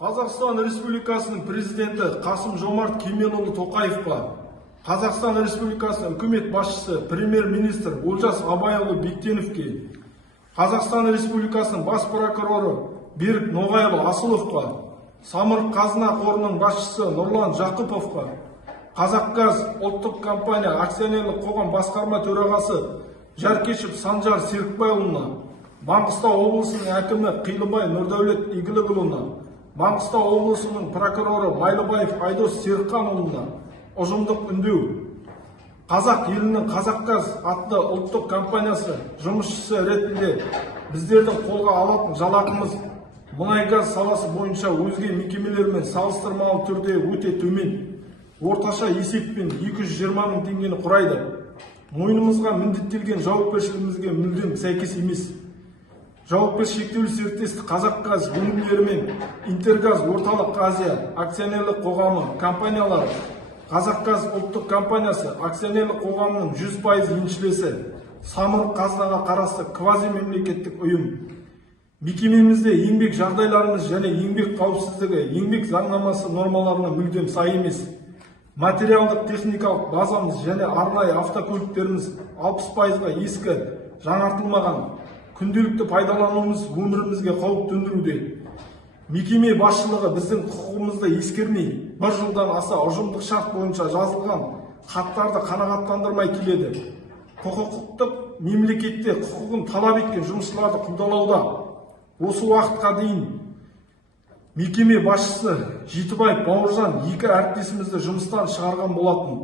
Қазақстан Республикасының президенті Қасым-Жомарт Кемелұлы Тоқаевқа, Қазақстан Республикасының үкімет басшысы премьер-министр Олжас Абайұлы Бектеновке, Қазақстан Республикасының бас прокуроры Берік Ноғайұлы Асыловқа, Самұрық-қазына қорының басшысы Нұрлан Жақыповқа, Қазақгаз ұлттық компания акционерлік қоғам басқарма төрағасы Жаркешев Санжар Серікбайұлына, Маңғыстау облысының әкімі Қилыбай Нұрдәулет Игілікұлына, Маңғыстау облысының прокуроры Майлыбаев Айдос Серікханұлына ұжымдық үндеу. Қазақ елінің Қазақгаз атты ұлттық компаниясы жұмысшысы ретінде біздердің қолға алатын жалақымыз мұнай-газ саласы бойынша өзге мекемелермен салыстырмалы түрде өте төмен. Орташа есеппен 220 мың теңгені құрайды. Мойнымызға міндеттелген жауапкершілігімізге мүлдем сәйкес емес. Жауапкершілігі шектеулі серіктестік Қазақгаз өнімдері мен Интергаз Орталық Азия акционерлік қоғамы компаниялары, Қазақгаз ұлттық компаниясы акционерлік қоғамының 100% еншілесі, Самұрық-қазынаға қарасты квазимемлекеттік ұйым. Мекемемізде еңбек жағдайларымыз және еңбек қауіпсіздігі, еңбек заңнамасы нормаларына мүлдем сай емес. Материалдық техникалық базамыз және арнайы автокөліктеріміз 60%-ға ескі, жаңартылмаған. Күнделікті пайдалануымыз өмірімізге қауіп төндіруде. Мекеме басшылығы біздің құқығымызды ескермей, бір жылдан аса ұжымдық шарт бойынша жазылған хаттарды қанағаттандырмай келеді. Құқықтық мемлекетте құқығын талап еткен жұмысшыларды қудалауда. Осы уақытқа дейін мекеме басшысы Жетібаев Бауыржан екі әріптесімізді жұмыстан шығарған болатын.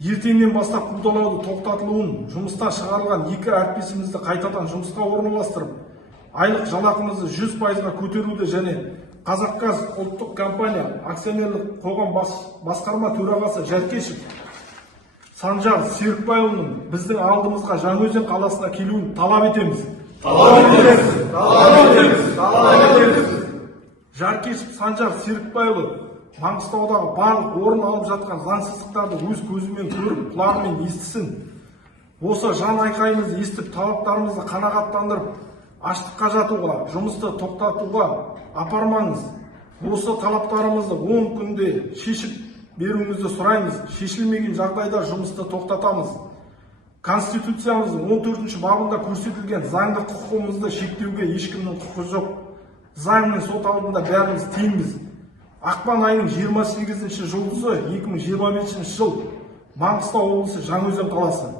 Ертеңнен бастап қудалауды тоқтатылуын, жұмыстан шығарылған екі әріптесімізді қайтадан жұмысқа орналастырып, айлық жалақымызды 100%-ға көтеруді және Қазақгаз ұлттық компания акционерлік қоғам басқарма төрағасы Жаркешев Санжар Серікбайұлының біздің алдымызға Жаңаөзен қаласына келуін талап етеміз. Жаркешев Санжар Серікбайұлы Маңғыстаудағы барлық орын алып жатқан заңсыздықтарды өз көзімен көріп, құлағымен естісін. Осы жан айқайымызды естіп, талаптарымызды қанағаттандырып, аштыққа жатуға, жұмысты тоқтатуға апармаңыз. Осы талаптарымызды 10 күнде шешіп беруіңізді сұраймыз. Шешілмеген жағдайда жұмысты тоқтатамыз. Конституциямыздың 14-ші бабында көрсетілген заңды құқығымызды шектеуге ешкімнің құқы жоқ. Заң мен сот алдында бәріміз теңбіз. Ақпан айының 28-ші жұлдызы 2025 жыл, Маңғыстау облысы, Жаңаөзен қаласы.